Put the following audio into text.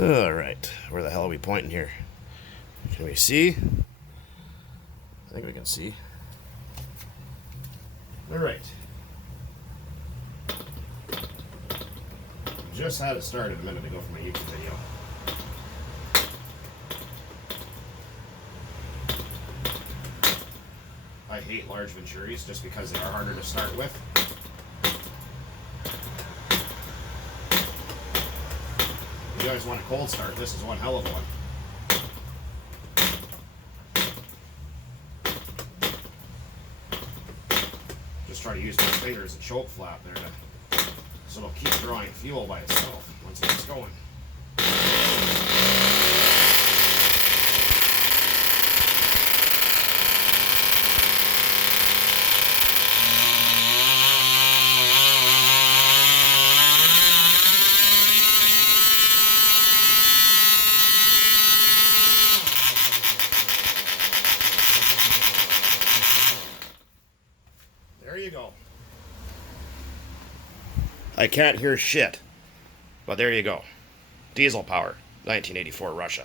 Alright, where the hell are we pointing here? Can we see? I think we can see. Alright. Just had it started a minute ago for my YouTube video. I hate large Venturis just because they are harder to start with. If you guys want a cold start, this is one hell of a one. Just try to use my finger as a choke flap there so it'll keep drawing fuel by itself once it gets going. There you go. I can't hear shit, but there you go. Diesel power, 1984 Russia.